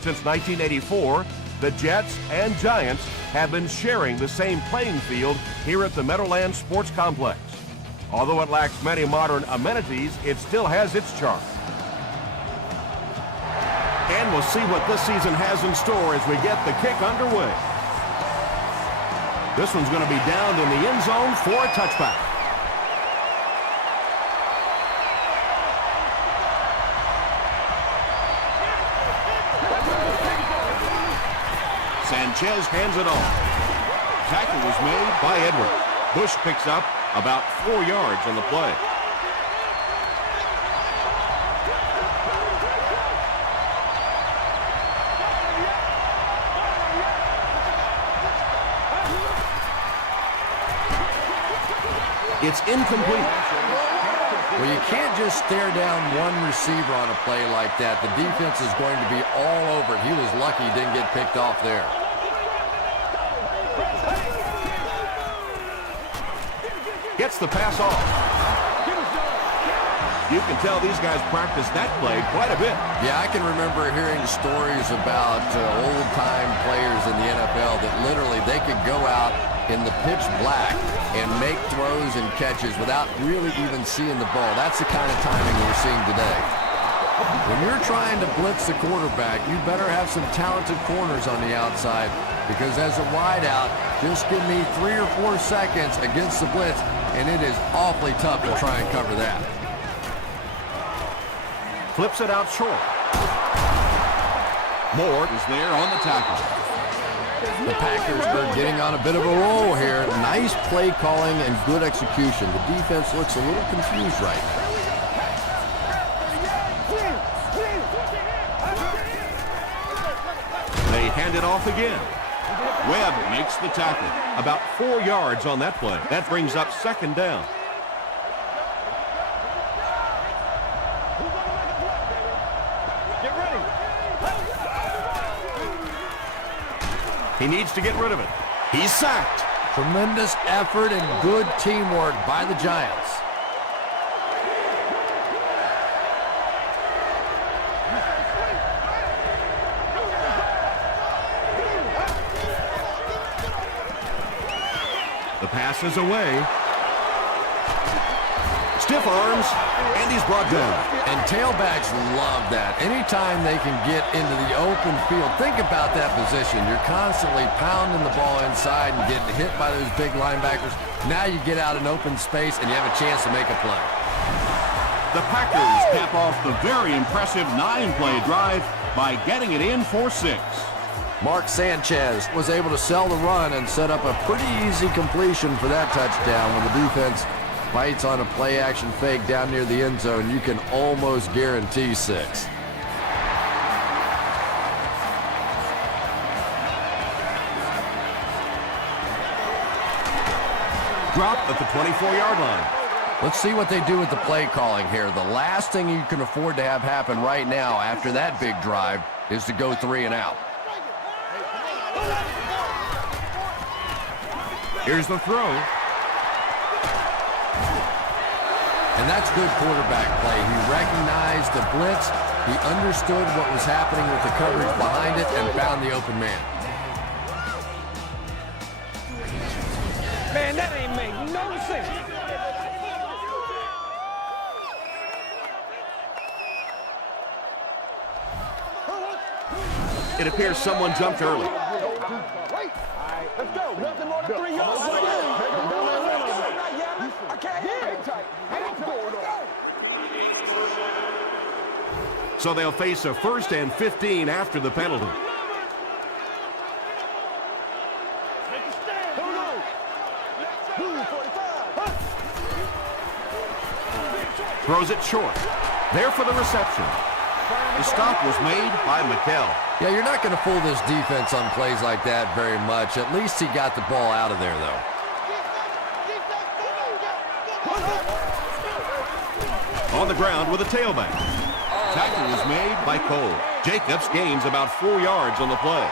Since 1984, the Jets and Giants have been sharing the same playing field here at the Meadowlands Sports Complex. Although it lacks many modern amenities, it still has its charm. And we'll see what this season has in store as we get the kick underway. This one's going to be down in the end zone for a touchback. Sanchez hands it off. Tackle was made by Edwards. Bush picks up about 4 yards on the play. It's incomplete. Well, you can't just stare down one receiver on a play like that. The defense is going to be all over it. He was lucky he didn't get picked off there. Gets the pass off. You can tell these guys practice that play quite a bit. Yeah, I can remember hearing stories about old-time players in the NFL that literally they could go out in the pitch black and make throws and catches without really even seeing the ball. That's the kind of timing we're seeing today. When you're trying to blitz the quarterback, you better have some talented corners on the outside, because as a wideout, just give me 3 or 4 seconds against the blitz, and it is awfully tough to try and cover that. Flips it out short. Moore is there on the tackle. The Packers are getting on a bit of a roll here. Nice play calling and good execution. The defense looks a little confused right now. They hand it off again. Webb makes the tackle. About 4 yards on that play. That brings up second down. He needs to get rid of it. He's sacked. Tremendous effort and good teamwork by the Giants. The pass is away. Stiff arms, and he's brought down. And tailbacks love that. Anytime they can get into the open field, think about that position. You're constantly pounding the ball inside and getting hit by those big linebackers. Now you get out in open space and you have a chance to make a play. The Packers cap off the very impressive 9-play drive by getting it in for 6. Mark Sanchez was able to sell the run and set up a pretty easy completion for that touchdown. When the defense bites on a play-action fake down near the end zone, you can almost guarantee 6. Drop at the 24-yard line. Let's see what they do with the play calling here. The last thing you can afford to have happen right now after that big drive is to go 3 and out. Here's the throw. And that's good quarterback play. He recognized the blitz. He understood what was happening with the coverage behind it and found the open man. Man, that ain't make no sense. It appears someone jumped early. Let's go. Nothing more than 3 yards. I can't hear it. So they'll face a 1st and 15 after the penalty. Throws it short. There for the reception. The stop was made by McKell. Yeah, you're not going to fool this defense on plays like that very much. At least he got the ball out of there, though. On the ground with a tailback. Tackle was made by Cole. Jacobs gains about 4 yards on the play.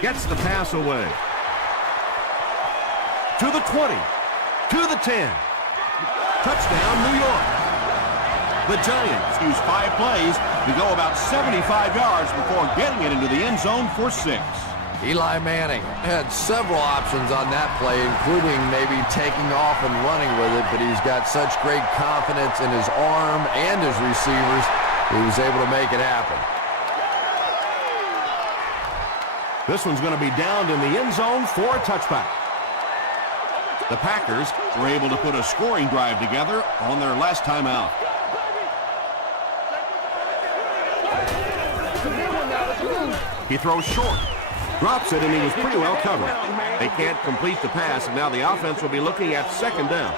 Gets the pass away. To the 20. to the 10. Touchdown, New York. The Giants use 5 plays to go about 75 yards before getting it into the end zone for 6. Eli Manning had several options on that play, including maybe taking off and running with it, but he's got such great confidence in his arm and his receivers, he was able to make it happen. This one's going to be downed in the end zone for a touchback. The Packers were able to put a scoring drive together on their last time out. He throws short. Drops it, and he was pretty well covered. They can't complete the pass, and now the offense will be looking at second down.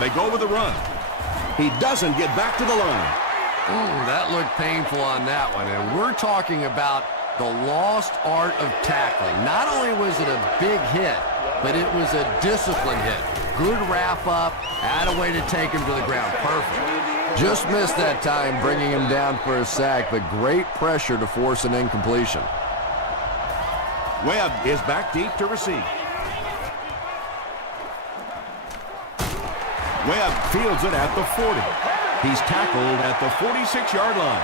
They go with the run. He doesn't get back to the line. That looked painful on that one, and we're talking about the lost art of tackling. Not only was it a big hit, but it was a discipline hit. Good wrap up, had a way to take him to the ground. Perfect. Just missed that time, bringing him down for a sack, but great pressure to force an incompletion. Webb is back deep to receive. Webb fields it at the 40. He's tackled at the 46-yard line.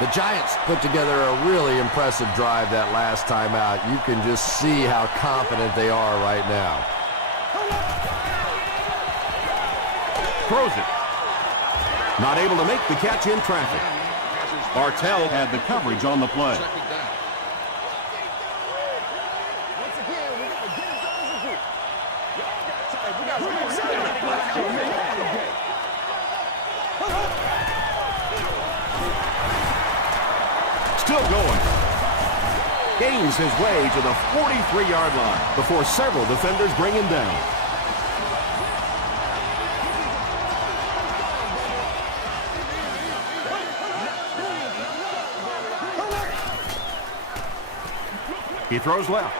The Giants put together a really impressive drive that last time out. You can just see how confident they are right now. Throws it. Not able to make the catch in traffic. Bartell had the coverage on the play. Still going. Gains his way to the 43-yard line before several defenders bring him down. He throws left.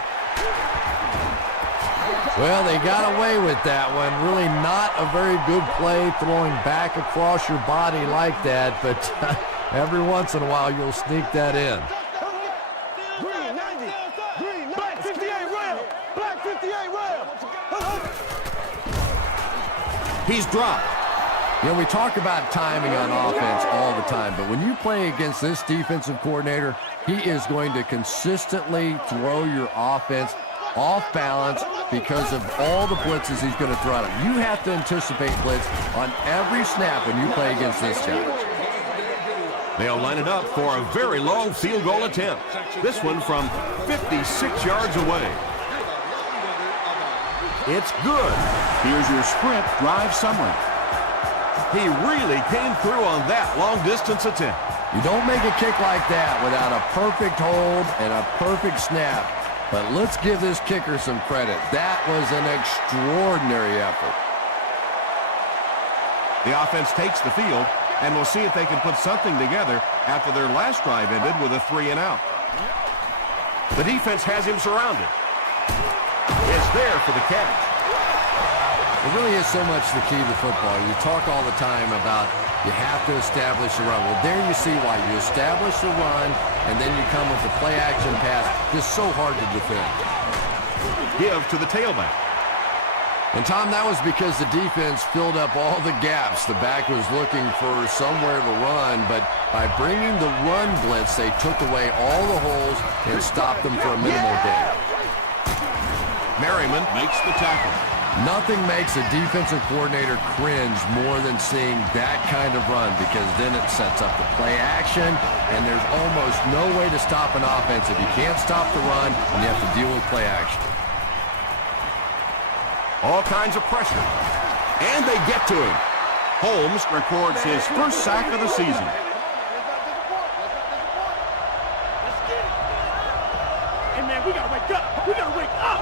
Well, they got away with that one. Really not a very good play throwing back across your body like that, but every once in a while you'll sneak that in. Green 90. Green 90. Black 58 Ram. Black 58 Ram. He's dropped. You know, we talk about timing on offense all the time, but when you play against this defensive coordinator, he is going to consistently throw your offense off balance because of all the blitzes he's going to throw at him. You have to anticipate blitz on every snap when you play against this guy. They'll line it up for a very long field goal attempt. This one from 56 yards away. It's good. Here's your sprint drive summary. He really came through on that long-distance attempt. You don't make a kick like that without a perfect hold and a perfect snap. But let's give this kicker some credit. That was an extraordinary effort. The offense takes the field, and we'll see if they can put something together after their last drive ended with a 3-and-out. The defense has him surrounded. It's there for the catch. It really is so much the key to football. You talk all the time about you have to establish a run. Well, there you see why. You establish a run, and then you come with the play-action pass. Just so hard to defend. Give to the tailback. And, Tom, that was because the defense filled up all the gaps. The back was looking for somewhere to run, but by bringing the run blitz, they took away all the holes and stopped them for a minimal gain. Merriman makes the tackle. Nothing makes a defensive coordinator cringe more than seeing that kind of run, because then it sets up the play action, and there's almost no way to stop an offense if you can't stop the run and you have to deal with play action. All kinds of pressure. And they get to him. Holmes records his first sack of the season. Hey, man, we got to wake up. We got to wake up.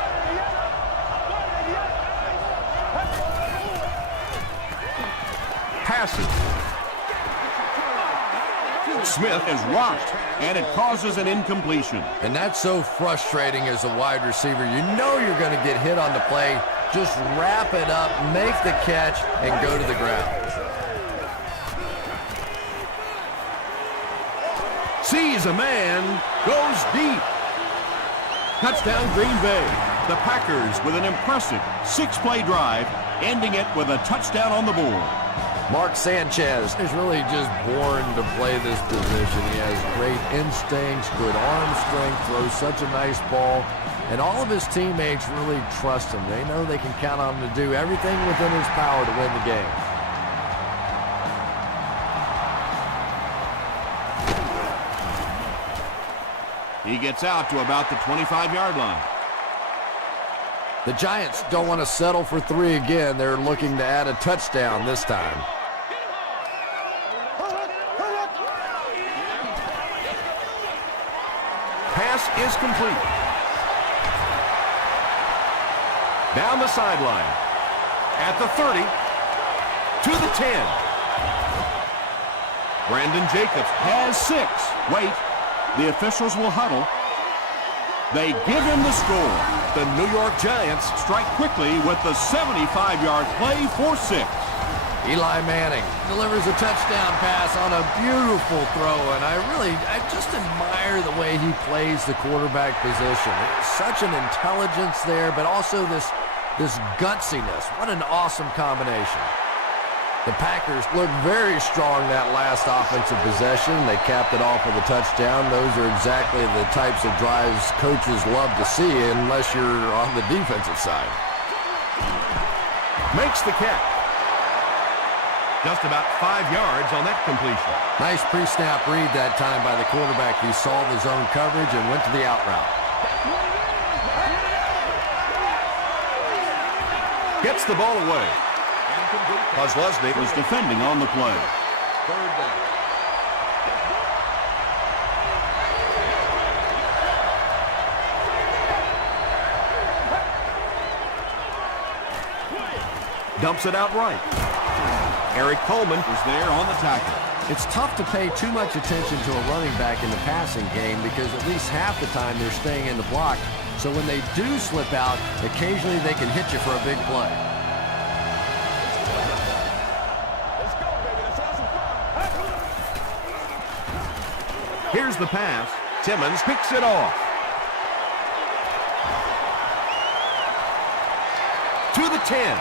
Passes. Smith is rocked, and it causes an incompletion. And that's so frustrating as a wide receiver. You know you're going to get hit on the play, just wrap it up, make the catch, and go to the ground. Sees a man, goes deep. Touchdown Green Bay. The Packers with an impressive 6-play drive, ending it with a touchdown on the board. Mark Sanchez is really just born to play this position. He has great instincts, good arm strength, throws such a nice ball, and all of his teammates really trust him. They know they can count on him to do everything within his power to win the game. He gets out to about the 25-yard line. The Giants don't want to settle for 3 again. They're looking to add a touchdown this time. Pass is complete. Down the sideline. At the 30. To the 10. Brandon Jacobs has 6. Wait. The officials will huddle. They give him the score. The New York Giants strike quickly with the 75-yard play for 6. Eli Manning delivers a touchdown pass on a beautiful throw, and I just admire the way he plays the quarterback position. There's such an intelligence there, but also this gutsiness. What an awesome combination. The Packers look very strong that last offensive possession. They capped it off with a touchdown. Those are exactly the types of drives coaches love to see unless you're on the defensive side. Makes the catch. Just about 5 yards on that completion. Nice pre-snap read that time by the quarterback. He saw the zone coverage and went to the out route. Gets the ball away. Kozlesny was defending on the play. Third down. Dumps it out right. Eric Coleman is there on the tackle. It's tough to pay too much attention to a running back in the passing game because at least half the time they're staying in the block. So when they do slip out, occasionally they can hit you for a big play. Here's the pass. Timmons picks it off. To the 10.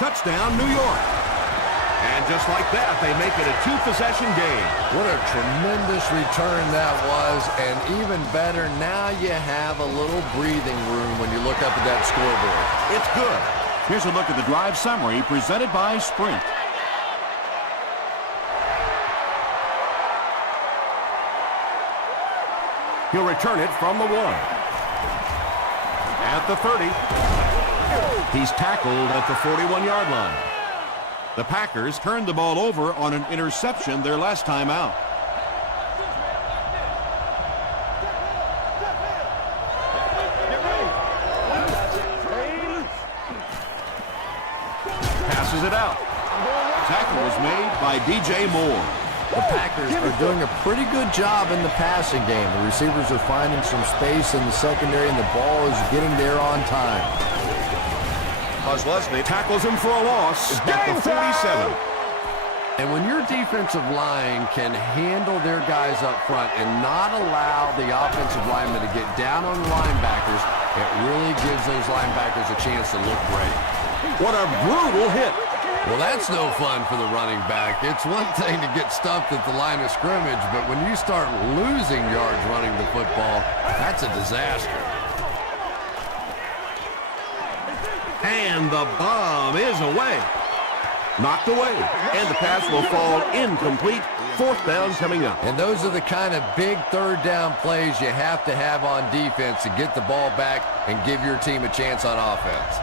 Touchdown, New York. And just like that, they make it a 2-possession game. What a tremendous return that was, and even better, now you have a little breathing room when you look up at that scoreboard. It's good. Here's a look at the drive summary presented by Sprint. He'll return it from the 1. At the 30. He's tackled at the 41-yard line. The Packers turned the ball over on an interception their last time out. Passes it out. Tackle was made by DJ Moore. The Packers are doing a pretty good job in the passing game. The receivers are finding some space in the secondary, and the ball is getting there on time. Kozlesny tackles him for a loss at the 47. And when your defensive line can handle their guys up front and not allow the offensive linemen to get down on the linebackers, it really gives those linebackers a chance to look great. What a brutal hit. Well, that's no fun for the running back. It's one thing to get stuffed at the line of scrimmage, but when you start losing yards running the football, that's a disaster. And the bomb is away. Knocked away. And the pass will fall incomplete. 4th down coming up. And those are the kind of big 3rd down plays you have to have on defense to get the ball back and give your team a chance on offense.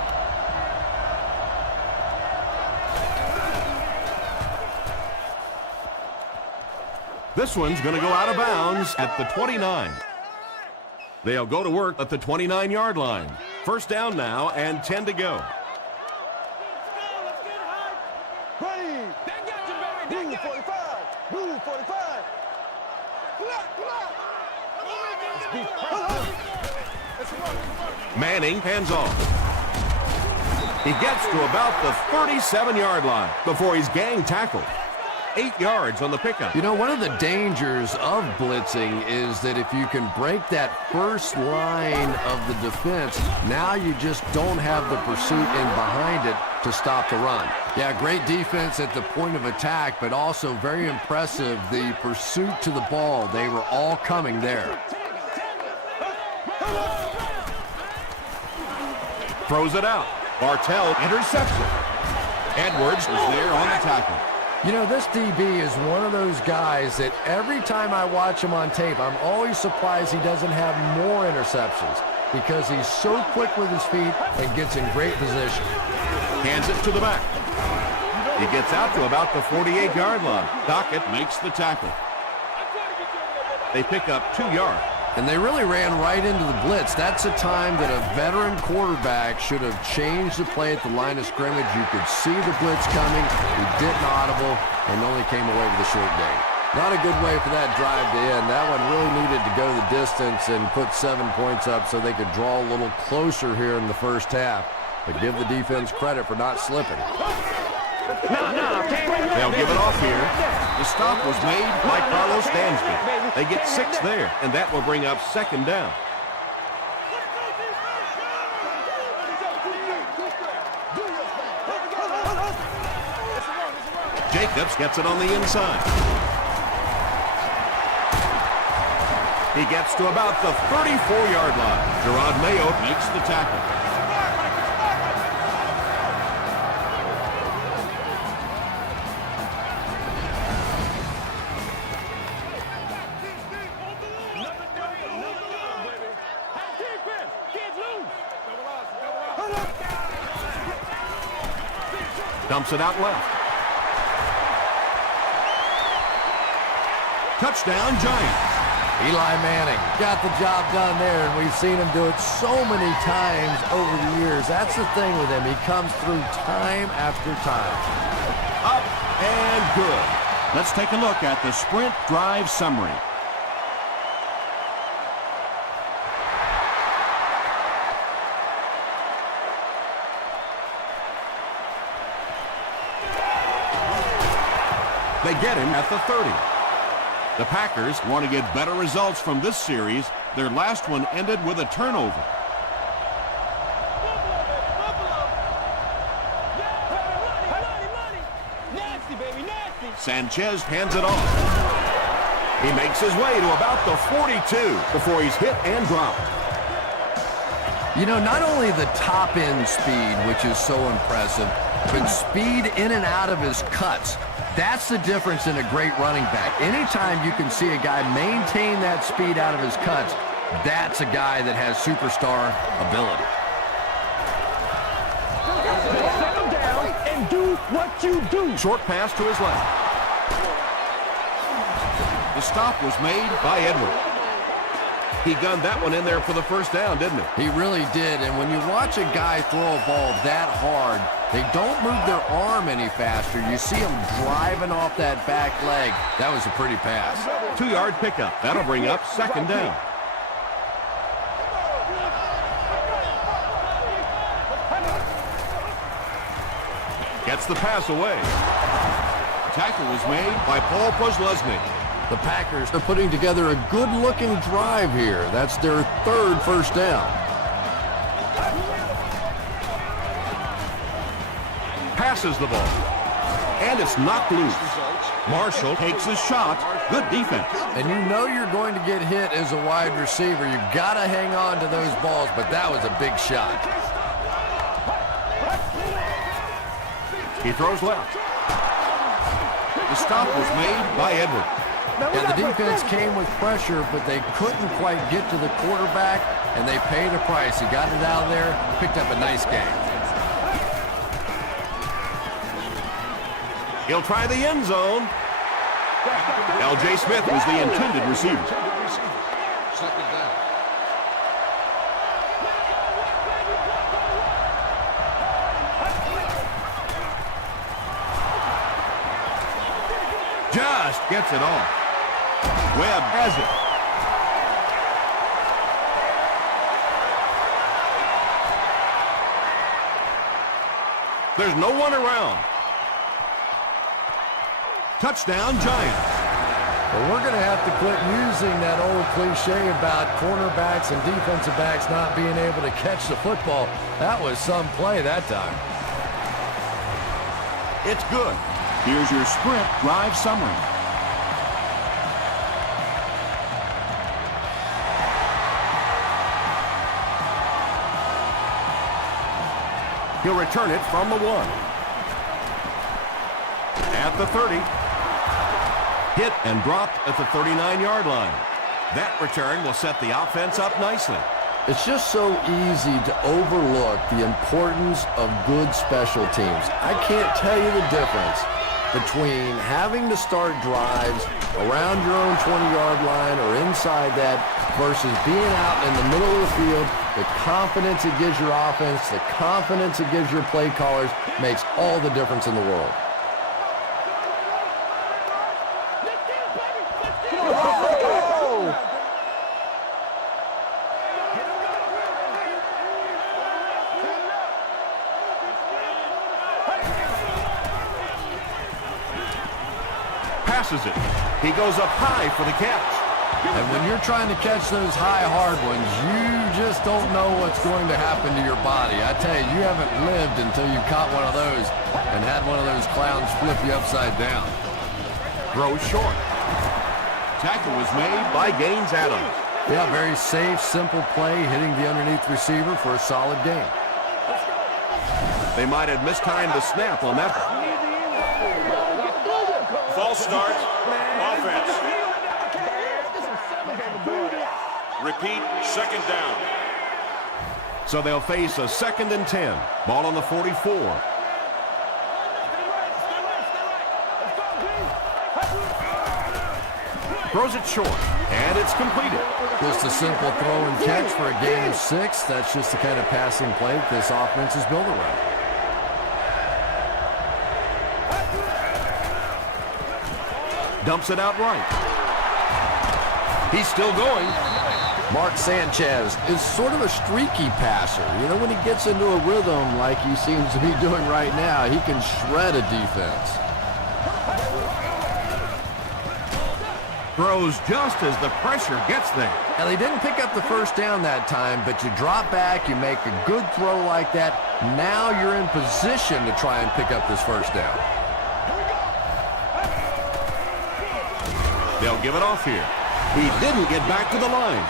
This one's going to go out of bounds at the 29. They'll go to work at the 29-yard line. 1st down now and 10 to go. Ready. Blue 45. Blue 45. Manning hands off. He gets to about the 37-yard line before he's gang tackled. 8 yards on the pickup. You know, one of the dangers of blitzing is that if you can break that first line of the defense, now you just don't have the pursuit in behind it to stop the run. Yeah, great defense at the point of attack, but also very impressive the pursuit to the ball. They were all coming there. Throws it out. Bartell intercepts it. Edwards was there on the tackle. You know, this DB is one of those guys that every time I watch him on tape, I'm always surprised he doesn't have more interceptions because he's so quick with his feet and gets in great position. Hands it to the back. He gets out to about the 48-yard line. Dockett makes the tackle. They pick up 2 yards. And they really ran right into the blitz. That's a time that a veteran quarterback should have changed the play at the line of scrimmage. You could see the blitz coming. He didn't audible and only came away with a short gain. Not a good way for that drive to end. That one really needed to go the distance and put 7 points up so they could draw a little closer here in the first half. But give the defense credit for not slipping. They'll give it off here. The stop was made by Carlos Dansby. They get 6 there, and that will bring up 2nd down. Jacobs gets it on the inside. He gets to about the 34-yard line. Gerard Mayo makes the tackle. Dumps it out left. Touchdown, Giants. Eli Manning got the job done there, and we've seen him do it so many times over the years. That's the thing with him. He comes through time after time. Up and good. Let's take a look at the sprint drive summary. They get him at the 30. The Packers want to get better results from this series. Their last one ended with a turnover. Sanchez hands it off. He makes his way to about the 42 before he's hit and dropped. You know, not only the top-end speed, which is so impressive, but speed in and out of his cuts. That's the difference in a great running back. Anytime you can see a guy maintain that speed out of his cuts, that's a guy that has superstar ability. Settle down and do what you do. Short pass to his left. The stop was made by Edwards. He gunned that one in there for the first down, didn't he? He really did, and when you watch a guy throw a ball that hard, they don't move their arm any faster. You see him driving off that back leg. That was a pretty pass. 2-yard pickup. That'll bring up 2nd down. Gets the pass away. Tackle was made by Paul Posluszny. The Packers are putting together a good-looking drive here. That's their 3rd first down. Passes the ball. And it's knocked loose. Marshall takes a shot. Good defense. And you know you're going to get hit as a wide receiver. You've got to hang on to those balls, but that was a big shot. He throws left. The stop was made by Edwards. Yeah, the defense came with pressure, but they couldn't quite get to the quarterback, and they paid a price. He got it out of there, picked up a nice game. He'll try the end zone. L.J. Smith was the intended receiver. Just gets it off. Webb has it. There's no one around. Touchdown, Giants. Well, we're going to have to quit using that old cliche about cornerbacks and defensive backs not being able to catch the football. That was some play that time. It's good. Here's your Sprint drive summary. He'll return it from the 1. At the 30. Hit and dropped at the 39-yard line. That return will set the offense up nicely. It's just so easy to overlook the importance of good special teams. I can't tell you the difference between having to start drives around your own 20-yard line or inside that versus being out in the middle of the field. The confidence it gives your offense, the confidence it gives your play callers makes all the difference in the world. Passes it. He goes up high for the catch. And when you're trying to catch those high, hard ones, you just don't know what's going to happen to your body. I tell you, you haven't lived until you caught one of those and had one of those clowns flip you upside down. Throws short. Tackle was made by Gaines Adams. Yeah, very safe, simple play, hitting the underneath receiver for a solid gain. They might have mistimed the snap on that one. False start, offense. Repeat, second down. So they'll face a 2nd and 10. Ball on the 44. Throws it short, and it's completed. Just a simple throw and catch for a gain of 6. That's just the kind of passing play that this offense is built around. Dumps it out right. He's still going. Mark Sanchez is sort of a streaky passer. You know, when he gets into a rhythm like he seems to be doing right now, he can shred a defense. Throws just as the pressure gets there. Now, they didn't pick up the first down that time, but you drop back, you make a good throw like that. Now you're in position to try and pick up this first down. They'll give it off here. He didn't get back to the line.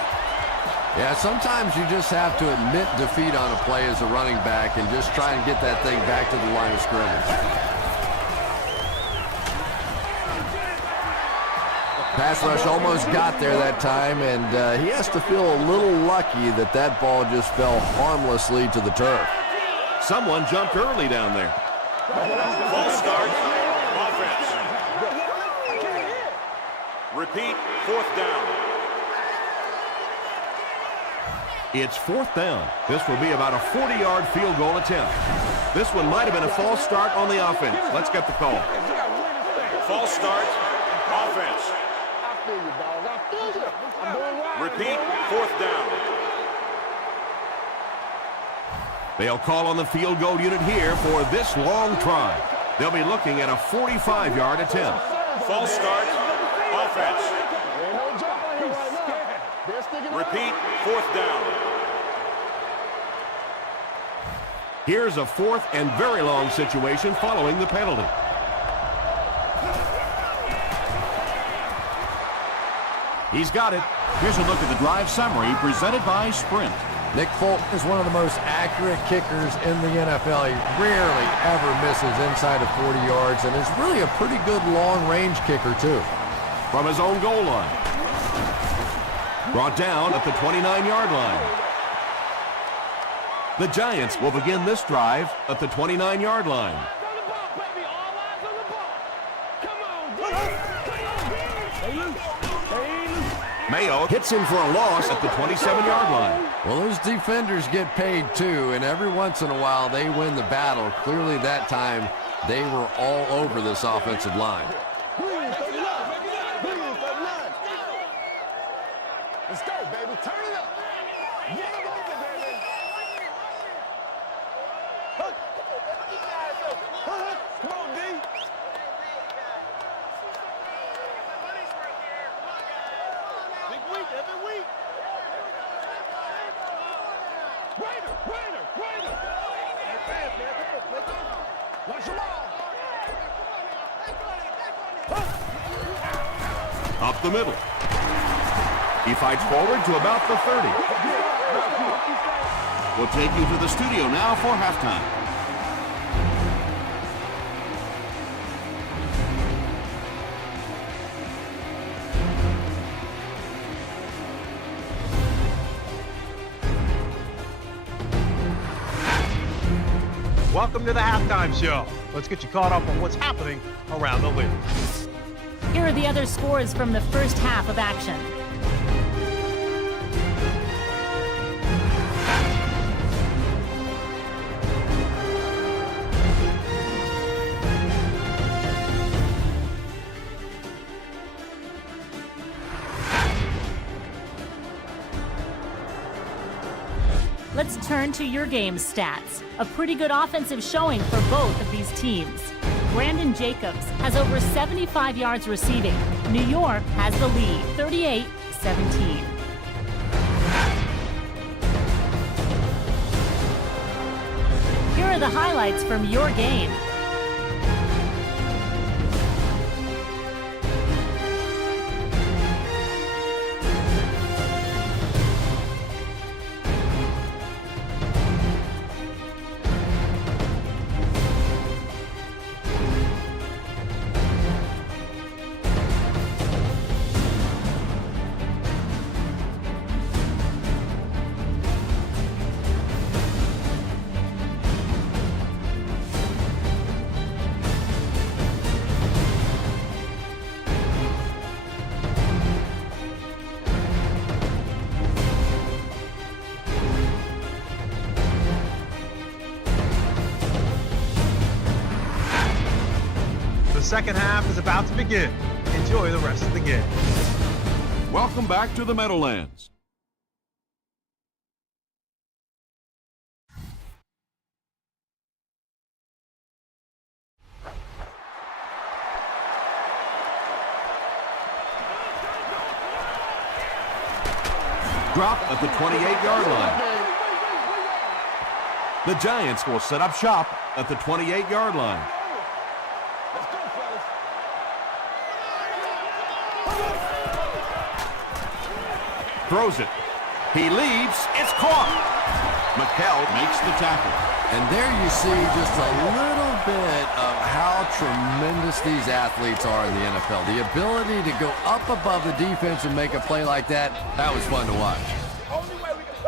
Yeah, sometimes you just have to admit defeat on a play as a running back and just try and get that thing back to the line of scrimmage. Pass rush almost got there that time, and he has to feel a little lucky that that ball just fell harmlessly to the turf. Someone jumped early down there. False start, offense. Repeat, 4th down. It's 4th down. This will be about a 40-yard field goal attempt. This one might have been a false start on the offense. Let's get the call. False start, offense. Repeat, 4th down. They'll call on the field goal unit here for this long try. They'll be looking at a 45-yard attempt. False start, offense. Repeat, 4th down. Here's a 4th and very long situation following the penalty. He's got it. Here's a look at the drive summary presented by Sprint. Nick Folk is one of the most accurate kickers in the NFL. He rarely ever misses inside of 40 yards and is really a pretty good long-range kicker, too. From his own goal line. Brought down at the 29-yard line. The Giants will begin this drive at the 29-yard line. Mayo hits him for a loss at the 27-yard line. Well, those defenders get paid too, and every once in a while they win the battle. Clearly that time they were all over this offensive line. Let's go, baby. Turn it up. Get him over, baby. Come on, D. Big week, every week. Raider. Hey, fast, man. Come on, play fast. Watch your ball. Up the middle. He fights forward to about the 30. We'll take you to the studio now for halftime. Welcome to the halftime show. Let's get you caught up on what's happening around the league. Here are the other scores from the first half of action. Let's turn to your game stats. A pretty good offensive showing for both of these teams. Brandon Jacobs has over 75 yards receiving. New York has the lead, 38-17. Here are the highlights from your game. The second half is about to begin. Enjoy the rest of the game. Welcome back to the Meadowlands. Drop at the 28-yard line. The Giants will set up shop at the 28-yard line. Let's go, fellas. Throws it. He leaps. It's caught. McHale Makes the tackle. And there you see just a little bit of how tremendous these athletes are in the NFL. The ability to go up above the defense and make a play like that, that was fun to watch.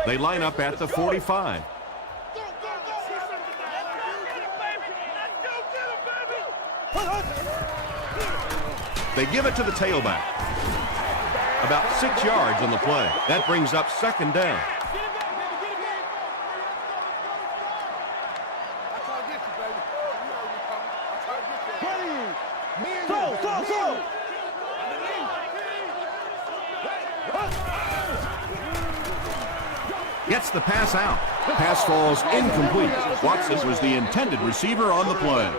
They line up at the 45. They give it to the tailback. About 6 yards on the play. That brings up second down. Gets the pass out. Pass falls incomplete. Watson was the intended receiver on the play.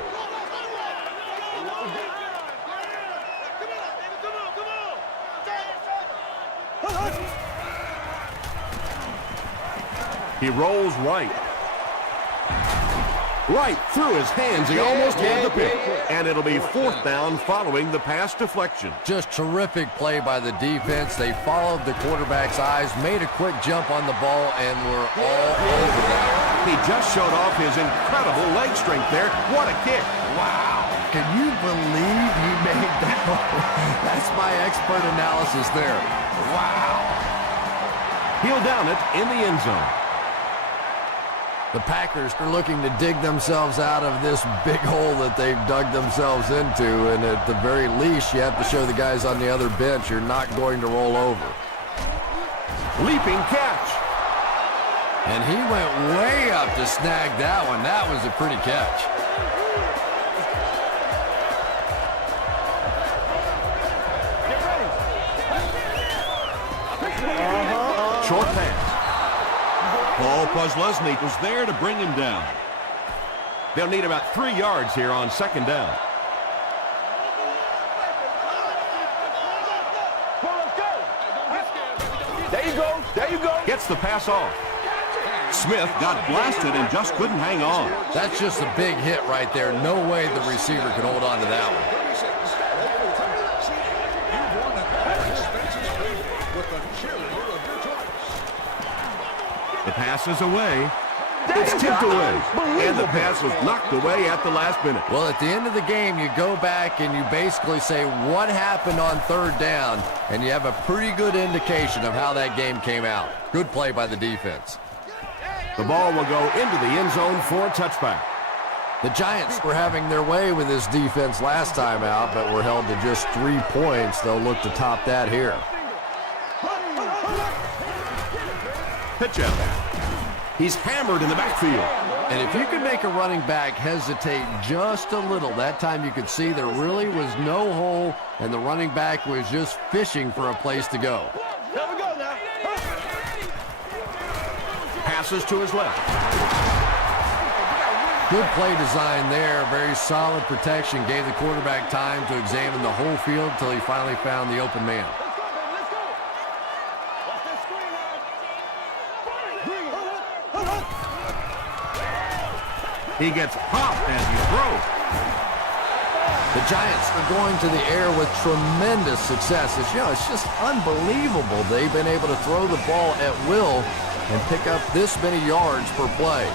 He rolls right. Right through his hands. He almost had the pick. And it'll be fourth down following the pass deflection. Just terrific play by the defense. They followed the quarterback's eyes, made a quick jump on the ball, and were all over that. He just showed off his incredible leg strength there. What a kick. Wow. Can you believe he made that? That's my expert analysis there. Wow. He'll down it in the end zone. The Packers are looking to dig themselves out of this big hole that they've dug themselves into, and at the very least, you have to show the guys on the other bench you're not going to roll over. Leaping catch. And he went way up to snag that one. That was a pretty catch. Short pass. Paul Posluszny was there to bring him down. They'll need about 3 yards here on second down. There you go. There you go. Gets the pass off. Smith got blasted and just couldn't hang on. That's just a big hit right there. No way the receiver could hold on to that one. The pass is away. It's tipped away. And the pass was knocked away at the last minute. Well, at the end of the game, you go back and you basically say what happened on third down, and you have a pretty good indication of how that game came out. Good play by the defense. The ball will go into the end zone for a touchback. The Giants were having their way with this defense last time out, but were held to just 3 points. They'll look to top that here. Pitch out. He's hammered in the backfield. And if you can make a running back hesitate just a little, that time you could see there really was no hole, and the running back was just fishing for a place to go. There we go now. Passes to his left. Good play design there. Very solid protection. Gave the quarterback time to examine the whole field until he finally found the open man. He gets popped as he throws. The Giants are going to the air with tremendous success. It's just unbelievable they've been able to throw the ball at will and pick up this many yards per play.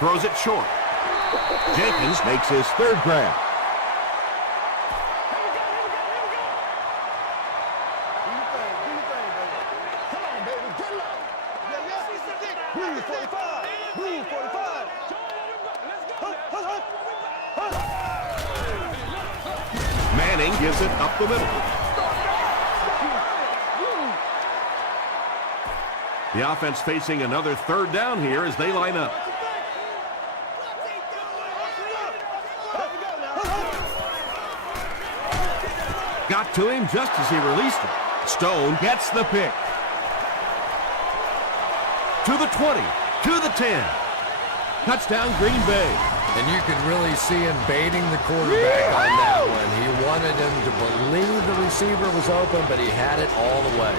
Throws it short. Jenkins makes his third grab. Manning gives it up the middle. The offense facing another third down here as they line up. Got to him just as he released it. Stone gets the pick. To the 20, to the 10. Touchdown, Green Bay. And you can really see him baiting the quarterback on that one. He wanted him to believe the receiver was open, but he had it all the way.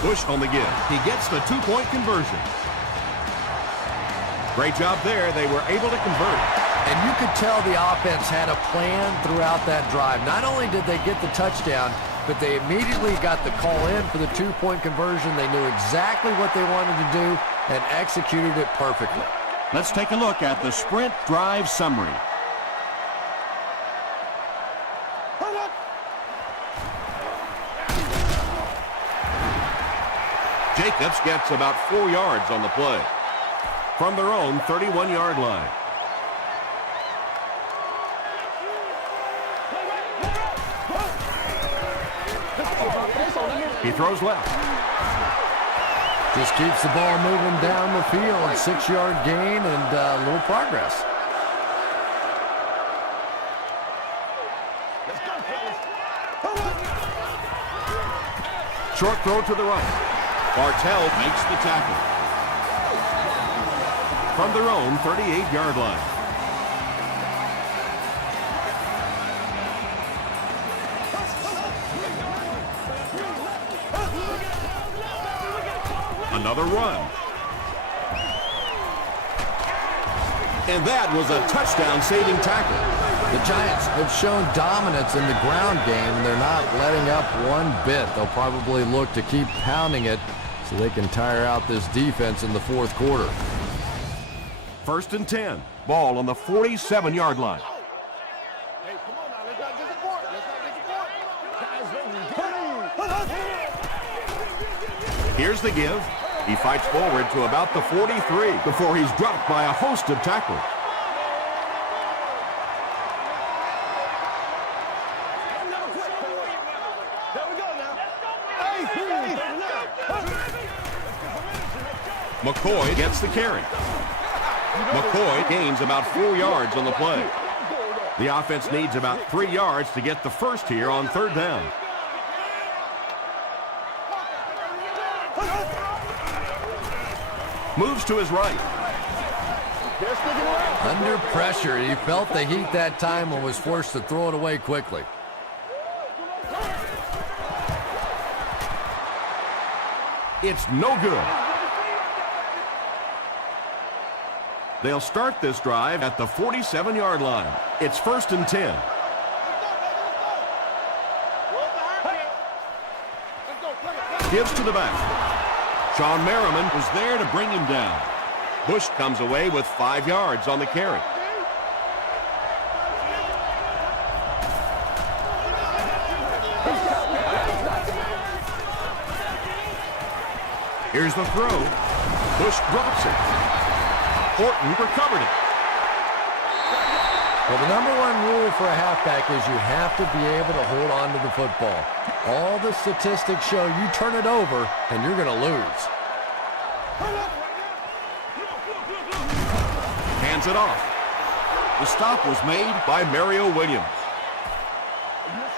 Bush on the give. He gets the two-point conversion. Great job there. They were able to convert. And you could tell the offense had a plan throughout that drive. Not only did they get the touchdown, but they immediately got the call in for the two-point conversion. They knew exactly what they wanted to do and executed it perfectly. Let's take a look at the sprint drive summary. Jacobs gets about 4 yards on the play from their own 31-yard line. He throws left. Just keeps the ball moving down the field. 6-yard gain and a little progress. Short throw to the right. Bartell Makes the tackle. from their own 38-yard line. Another run. And that was a touchdown-saving tackle. The Giants have shown dominance in the ground game. They're not letting up one bit. They'll probably look to keep pounding it so they can tire out this defense in the fourth quarter. 1st and 10. Ball on the 47-yard line. Hey, come on now. Let's not disappoint. Guys, Here's the give. He fights forward to about the 43 before he's dropped by a host of tacklers. there we go now. McCoy gets the carry. McCoy gains about 4 yards on the play. The offense needs about 3 yards to get the first here on third down. Moves to his right. Under pressure, he felt the heat that time and was forced to throw it away quickly. It's no good. They'll start this drive at the 47-yard line. It's 1st and 10. Gives to the back. Sean Merriman was there to bring him down. Bush comes away with 5 yards on the carry. Here's the throw. Bush drops it. Horton recovered it. Well, the number one rule for a halfback is you have to be able to hold on to the football. All the statistics show you turn it over and you're going to lose. Hands it off. The stop was made by Mario Williams.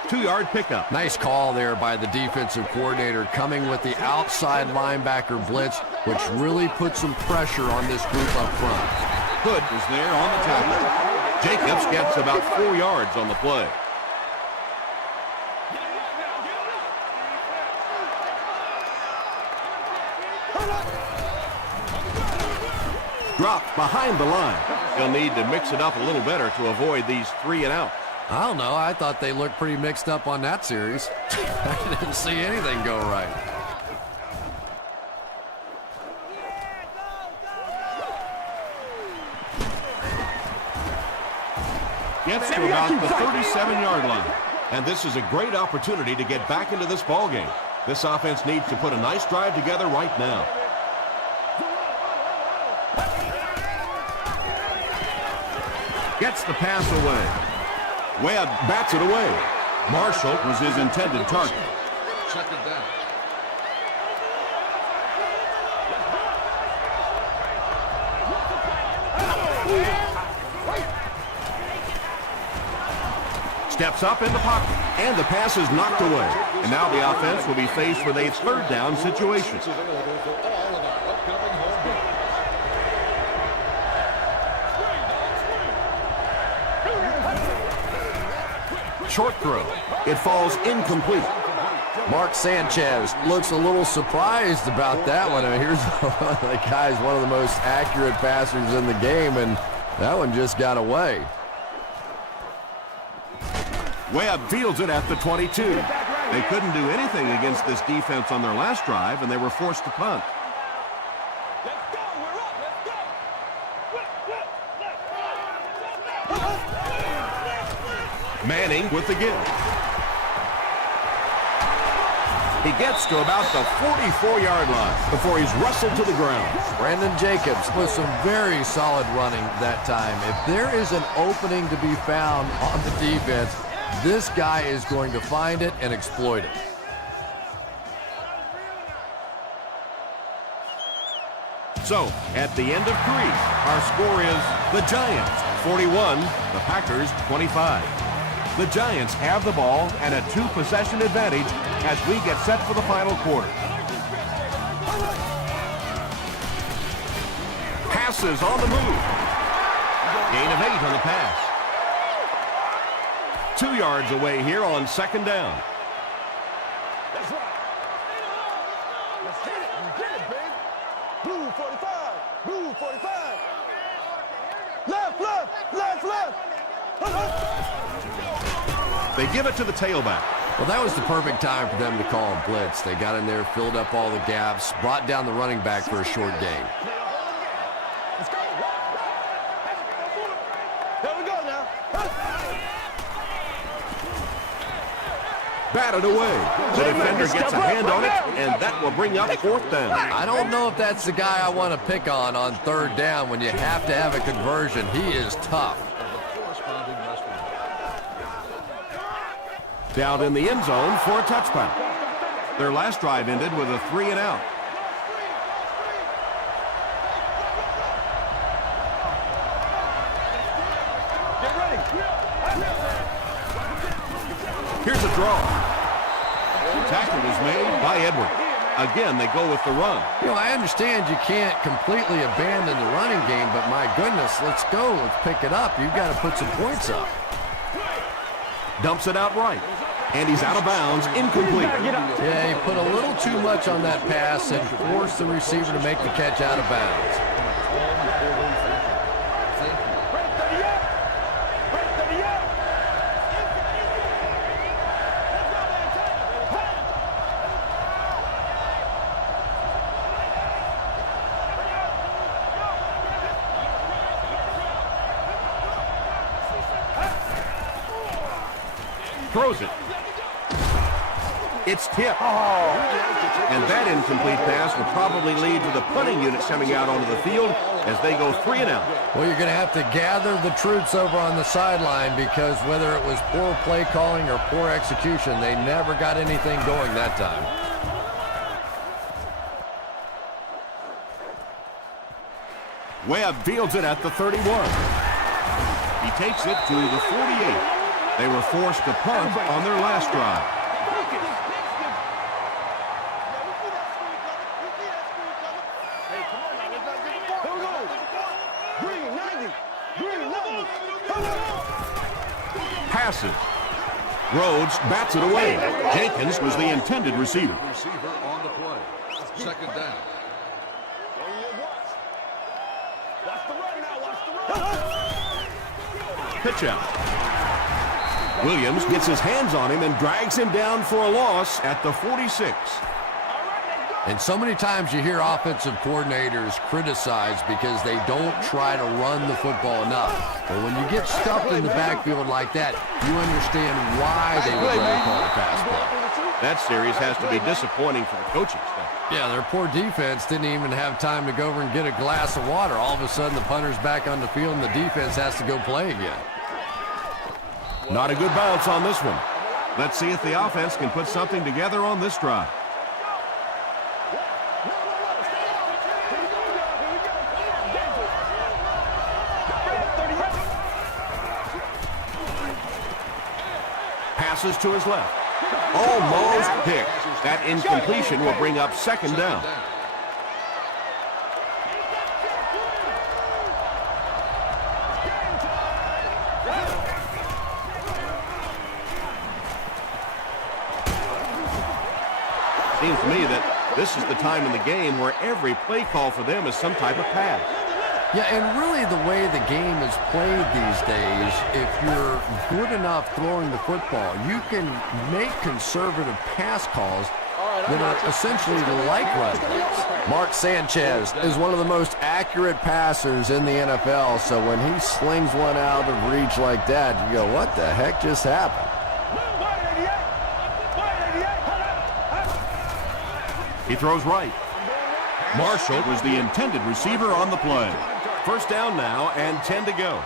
2-yard pickup. Nice call there by the defensive coordinator, coming with the outside linebacker blitz, which really put some pressure on this group up front. Hood was there on the tackle. Jacobs gets about 4 yards on the play. Dropped behind the line. He'll need to mix it up a little better to avoid these 3 and out. I don't know. I thought they looked pretty mixed up on that series. I didn't see anything go right. Gets to about the 37-yard line. And this is a great opportunity to get back into this ballgame. This offense needs to put a nice drive together right now. Gets the pass away. Webb bats it away. Marshall was his intended target. Second down. Steps up in the pocket, and the pass is knocked away. And now the offense will be faced with a third down situation. Short throw. It falls incomplete. Mark Sanchez looks a little surprised about that one. I mean, here's the guy's one of the most accurate passers in the game, and that one just got away. Webb fields it at the 22. They couldn't do anything against this defense on their last drive, and they were forced to punt. Manning with the give. He gets to about the 44-yard line before he's wrestled to the ground. Brandon Jacobs with some very solid running that time. If there is an opening to be found on the defense, this guy is going to find it and exploit it. So, at the end of 3, our score is the Giants 41, the Packers 25. The Giants have the ball and a 2-possession advantage as we get set for the final quarter. Passes on the move. Gain of 8 on the pass. 2 yards away here on second down. That's right. Let's hit it. You get it, baby. Blue 45. Blue 45. Left, left, left, left. They give it to the tailback. Well, that was the perfect time for them to call a blitz. They got in there, filled up all the gaps, brought down the running back for a short gain. Let's go. There we go now. Batted away. The defender gets a hand on it, and that will bring up fourth down. I don't know if that's the guy I want to pick on third down when you have to have a conversion. He is tough. Down in the end zone for a touchdown. Their last drive ended with a 3 and out. Here's a draw. Tackle is made by Edwards. Again, they go with the run. You know, I understand you can't completely abandon the running game, but my goodness, let's go. Let's pick it up. You've got to put some points up. Dumps it out right. And he's out of bounds, incomplete. Yeah, he put a little too much on that pass and forced the receiver to make the catch out of bounds. Throws it. It's tipped. And that incomplete pass will probably lead to the punting unit coming out onto the field as they go 3 and out. Well, you're going to have to gather the troops over on the sideline because whether it was poor play calling or poor execution, they never got anything going that time. Webb fields it at the 31. He takes it to the 48. They were forced to punt on their last drive. Passes. Rhodes bats it away. Jenkins was the intended receiver. Receiver on the play. Second down. Pitch out. Williams gets his hands on him and drags him down for a loss at the 46. And so many times you hear offensive coordinators criticized because they don't try to run the football enough. But when you get stuffed in the backfield like that, you understand why they would rather call a pass play. That series has to be disappointing for the coaching staff. Yeah, their poor defense didn't even have time to go over and get a glass of water. All of a sudden, the punter's back on the field and the defense has to go play again. Not a good bounce on this one. Let's see if the offense can put something together on this drive. Passes to his left. Almost picked. That incompletion will bring up second down. Seems to me that this is the time in the game where every play call for them is some type of pass. Yeah, and really the way the game is played these days, if you're good enough throwing the football, you can make conservative pass calls that are essentially like run plays. Mark Sanchez is one of the most accurate passers in the NFL, so when he slings one out of reach like that, you go, what the heck just happened? He throws right. Marshall was the intended receiver on the play. First down now and 10 to go.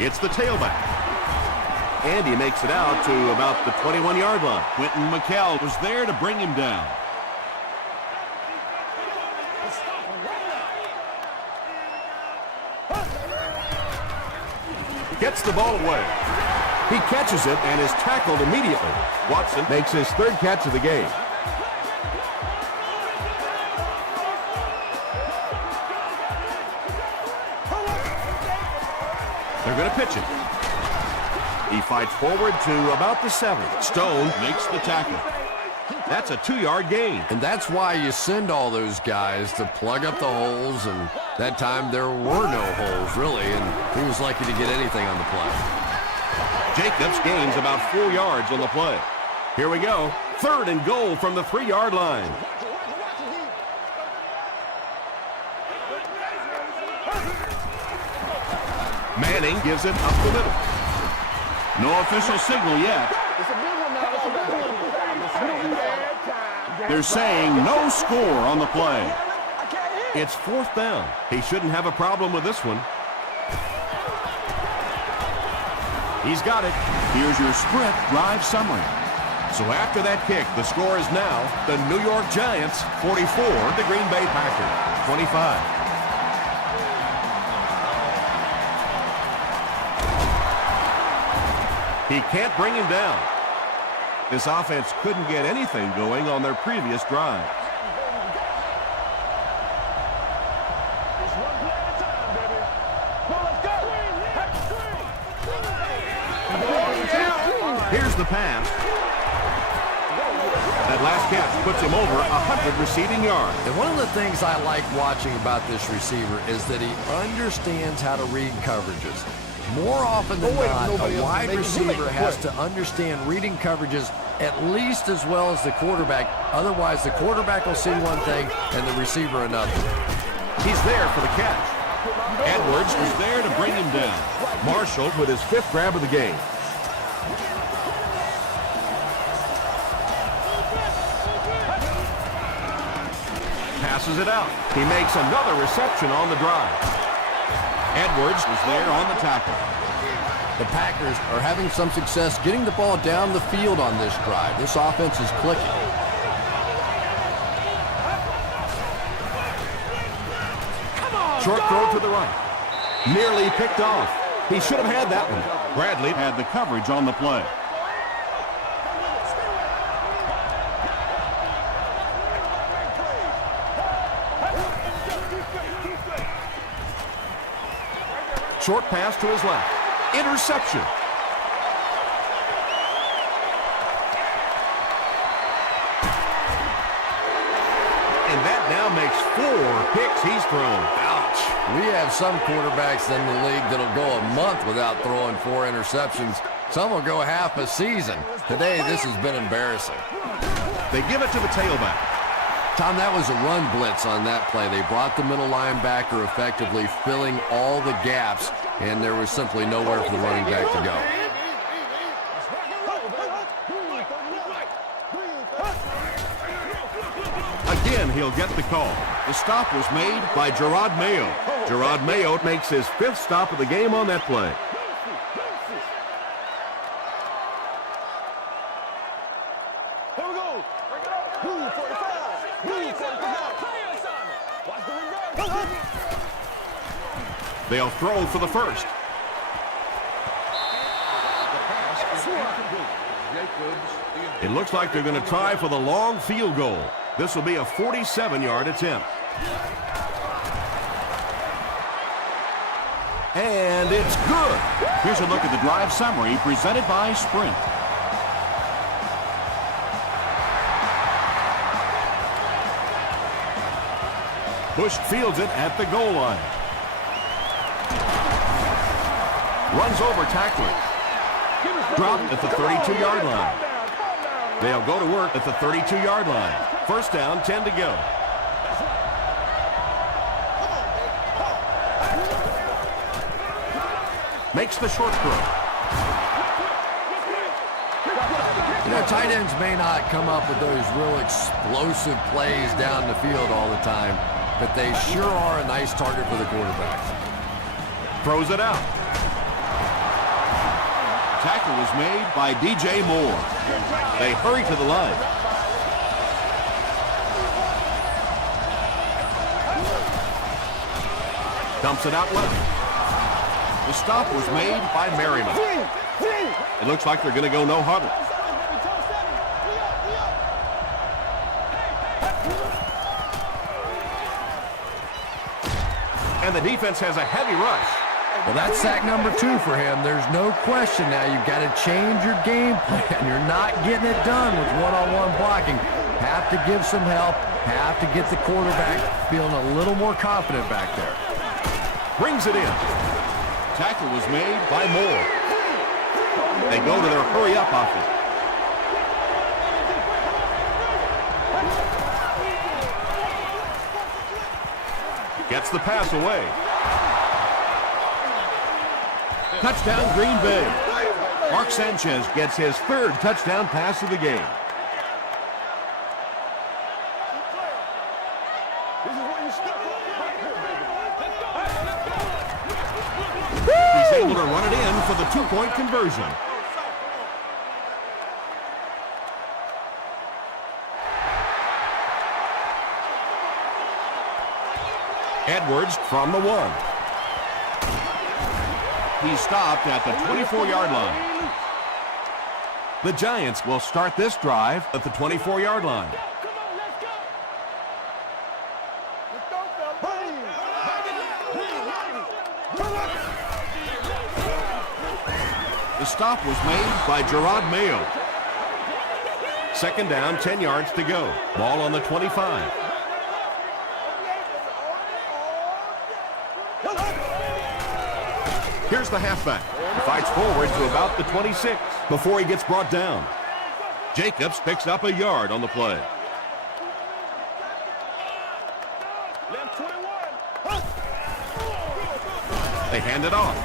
It's the tailback. And he makes it out to about the 21-yard line. Quentin McKell was there to bring him down. Gets the ball away. He catches it and is tackled immediately. Watson makes his third catch of the game. They're going to pitch it. He fights forward to about the 7. Stone makes the tackle. That's a 2-yard gain. And that's why you send all those guys to plug up the holes, and that time there were no holes, really, and he was lucky to get anything on the play. Jacobs gains about 4 yards on the play. Here we go. 3rd and goal from the 3-yard line. Manning gives it up the middle. No official signal yet. They're saying no score on the play. It's 4th down. He shouldn't have a problem with this one. He's got it. Here's your sprint drive summary. So after that kick, the score is now the New York Giants 44, the Green Bay Packers 25. He can't bring him down. This offense couldn't get anything going on their previous drives. It's one play at a time, baby. Well, let's go. Here's the pass. That last catch puts him over 100 receiving yards. And one of the things I like watching about this receiver is that he understands how to read coverages. More often than not, a wide receiver has to understand reading coverages at least as well as the quarterback. Otherwise, the quarterback will see one thing and the receiver another. He's there for the catch. Edwards is there to bring him down. Marshall with his 5th grab of the game. Passes it out. He makes another reception on the drive. Edwards is there on the tackle. The Packers are having some success getting the ball down the field on this drive. This offense is clicking. Short throw to the right. Nearly picked off. He should have had that one. Bradley had the coverage on the play. Short pass to his left. Interception. And that now makes 4 picks he's thrown. Ouch. We have some quarterbacks in the league that'll go a month without throwing 4 interceptions. Some will go half a season. Today, this has been embarrassing. They give it to the tailback. Tom, that was a run blitz on that play. They brought the middle linebacker effectively filling all the gaps, and there was simply nowhere for the running back to go. Again, he'll get the call. The stop was made by Gerard Mayo. Gerard Mayo makes his 5th stop of the game on that play. Here we go. Blue 45. Blue 45. Watch the reverse. They'll throw for the first. It looks like they're going to try for the long field goal. This will be a 47-yard attempt. And it's good. Here's a look at the drive summary presented by Sprint. Bush fields it at the goal line. Runs over tackler. Dropped at the 32-yard line. They'll go to work at the 32-yard line. First down, 10 to go. Makes the short throw. You know, tight ends may not come up with those real explosive plays down the field all the time, but they sure are a nice target for the quarterback. Throws it out. Tackle was made by DJ Moore. They hurry to the line. Dumps it out left. The stop was made by Merriman. It looks like they're going to go no huddle. And the defense has a heavy rush. Well, that's sack number 2 for him. There's no question now. You've got to change your game plan. You're not getting it done with one-on-one blocking. Have to give some help. Have to get the quarterback feeling a little more confident back there. Brings it in. Tackle was made By Moore. They go to their hurry-up offense. Gets the pass away. Touchdown, Green Bay. Mark Sanchez gets his 3rd touchdown pass of the game. He's able to run it in for the 2-point conversion. Edwards from the 1. He stopped at the 24-yard line. The Giants will start this drive at the 24-yard line. The stop was made by Gerard Mayo. Second down, 10 yards to go. Ball on the 25. Here's the halfback. He fights forward to about the 26 before he gets brought down. Jacobs picks up a yard on the play. They hand it off.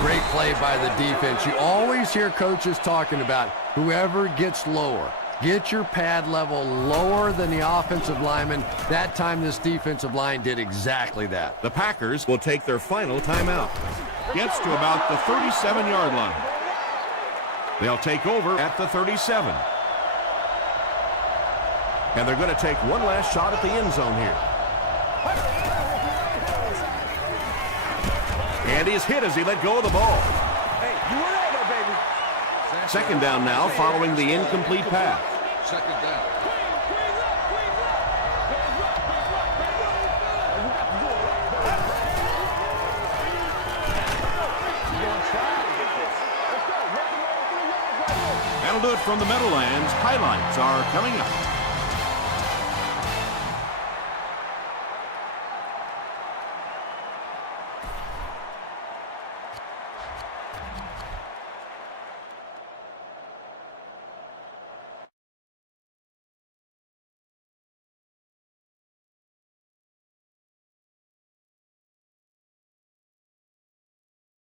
Great play by the defense. You always hear coaches talking about whoever gets lower. Get your pad level lower than the offensive lineman. That time this defensive line did exactly that. The Packers will take their final timeout. Gets to about the 37-yard line. They'll take over at the 37. And they're going to take one last shot at the end zone here. And he's hit as he let go of the ball. Hey, you were there, baby. Second down now following the incomplete pass. Second down. That'll do it from the Meadowlands. Highlights are coming up.